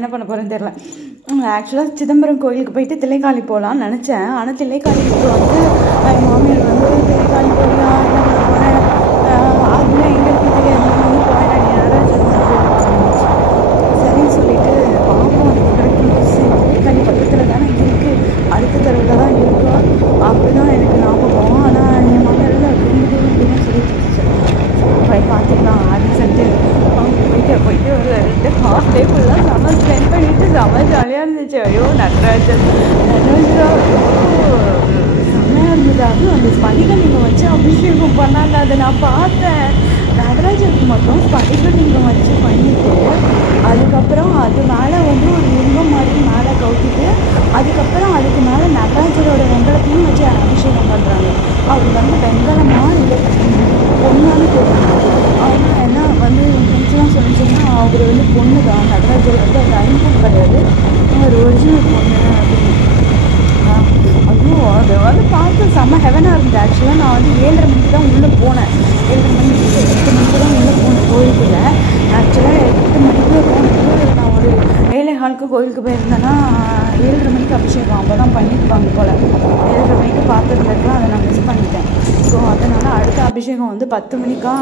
என்ன பண்ண போகிறேன்னு தெரில. ஆக்சுவலாக சிதம்பரம் கோயிலுக்கு போயிட்டு தில்லைக்காளி போகலான்னு நினச்சேன். ஆனால் தில்லைக்காளிக்கு வந்து என் மாமியார் வந்து தில்லைக்காளி போறியா என்ன பண்ண போகிறேன் அதெல்லாம் எங்கே இருக்கு தெரியாது வந்து போகிறேன் நீ நடராஜர் சரின்னு சொல்லிட்டு பார்ப்போம். அது கிடைக்கும் தில்லைக்காளி பக்கத்தில் தானே இருக்குது, அடுத்த தெருவில் தான் இருக்கும் அப்படி தான் எனக்கு ஞாபகம். ஆனால் என் மாமியார் அப்படின்னு சொல்லிட்டு போய் பார்த்துக்கலாம் அப்படின்னு சொல்லிட்டு போயிட்டு ஒரு 2 ஹாஃப் டே ஃபுல்லாக செம்ம ஸ்பெண்ட் பண்ணிவிட்டு செம்ம ஜாலியாக இருந்துச்சு. ஐயோ நடராஜர் செம்மையாக இருந்தது. அதுவும் அந்த ஸ்படிகலிங்கம் வச்சு அபிஷேகம் பண்ணாங்க, அதை நான் பார்த்தேன். நடராஜருக்கு மட்டும் ஸ்படிகலிங்கம் வச்சு பண்ணிவிட்டு அதுக்கப்புறம் அது மேலே வந்து ஒரு லிங்கம் மாதிரி மேலே கவுத்திட்டு அதுக்கப்புறம் அதுக்கு மேலே நடராஜரோட வெங்கலத்தையும் வச்சு அபிஷேகம் பண்ணுறாங்க. அவர் வந்து வெங்கலமாக இல்லை பொண்ணான்னு தெரியும். ஆனால் என்ன வந்து என் ஃப்ரெண்ட்ஸ்லாம் சொல்லிச்சுன்னா அவர் வந்து பொண்ணு தான், நடராஜர் வந்து அது ஐம்பொன் கிடையாது, ஒரு ஒரிஜினல் பொண்ணு அப்படின்னு. அதுவும் அது வந்து பார்த்து செம்ம ஹெவனாக இருந்தது. ஆக்சுவலாக நான் வந்து 7:30 மணிக்கு தான் உள்ளே போனேன். 7:30 மணிக்கு 8 மணிக்கு தான் உள்ளே போனேன் கோயிலுக்குள்ள. ஆக்சுவலாக 8 மணிக்கு போனதுக்கு நான் ஒரு 7:15 கோயிலுக்கு போயிருந்தேன்னா 7:30 மணிக்கு அபிஷேகம் அப்போ தான் பண்ணியிருப்பாங்க போல். 7:30 மணிக்கு பார்த்துருந்துருக்கலாம், அதை நான் மிஸ் பண்ணிட்டேன். ஸோ அதனால் அடுத்த அபிஷேகம் வந்து 10 மணிக்கா,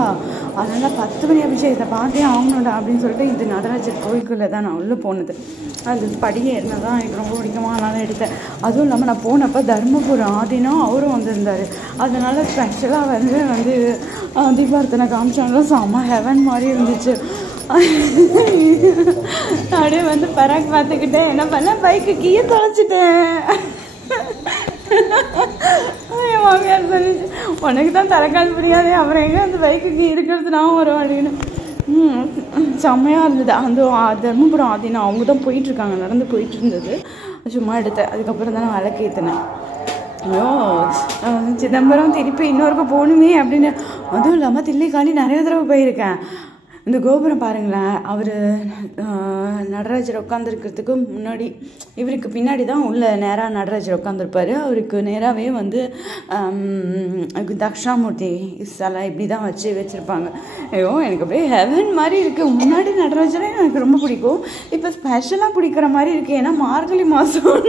அதனால் 10 மணி அபிஷேகத்தை பார்த்தே ஆகணும்டா அப்படின்னு சொல்லிட்டு இது நடராஜர் கோயிலுக்குள்ளே தான் நான் உள்ளே போனது. அது படியே இருந்தால் தான் எனக்கு ரொம்ப பிடிக்குமா, அதனால் எடுத்தேன். அதுவும் இல்லாமல் நான் போனப்போ தர்மபுரம் ஆதினம் அவரும் வந்திருந்தார். அதனால் ஸ்பெஷலாக வந்து தீபார்த்தனை காமிச்சாங்க. செம்ம ஹெவன் மாதிரி இருந்துச்சு. அப்படியே வந்து பராக் பார்த்துக்கிட்டேன். என்ன பண்ண பைக்கு கீழே தொலைச்சிட்டேன். என் மாமியார் சொல்லிச்சு உனக்கு தான் தரக்கால் புரியாது, அப்புறம் எங்கே அந்த பைக்குக்கு இருக்கிறது நான் வரும் அப்படின்னு. செம்மையாக இருந்தது. அந்த தர்மபுரம் ஆதினம் அவங்க தான் போயிட்டுருக்காங்க, நடந்து போயிட்டு இருந்தது. சும்மா எடுத்தேன். அதுக்கப்புறம் தான் நான் விளக்கு ஏற்றினேன். ஐயோ சிதம்பரம் திருப்பி இன்னொருக்கு போகணுமே அப்படின்னு. அதுவும் இல்லாமல் தில்லைக்காளி நிறைய தடவை போயிருக்கேன். இந்த கோபுரம் பாருங்களேன், அவர் நடராஜர் உட்காந்துருக்கிறதுக்கு முன்னாடி இவருக்கு பின்னாடி தான் உள்ள நேராக நடராஜர் உட்காந்துருப்பார். அவருக்கு நேராகவே வந்து தக்ஷணாமூர்த்தி சிலை இப்படி தான் வச்சுருப்பாங்க. ஐயோ எனக்கு அப்படியே ஹெவன் மாதிரி இருக்குது. முன்னாடி நடராஜரே எனக்கு ரொம்ப பிடிக்கும், இப்போ ஸ்பெஷலாக பிடிக்கிற மாதிரி இருக்குது. ஏன்னா மார்கழி மாதம்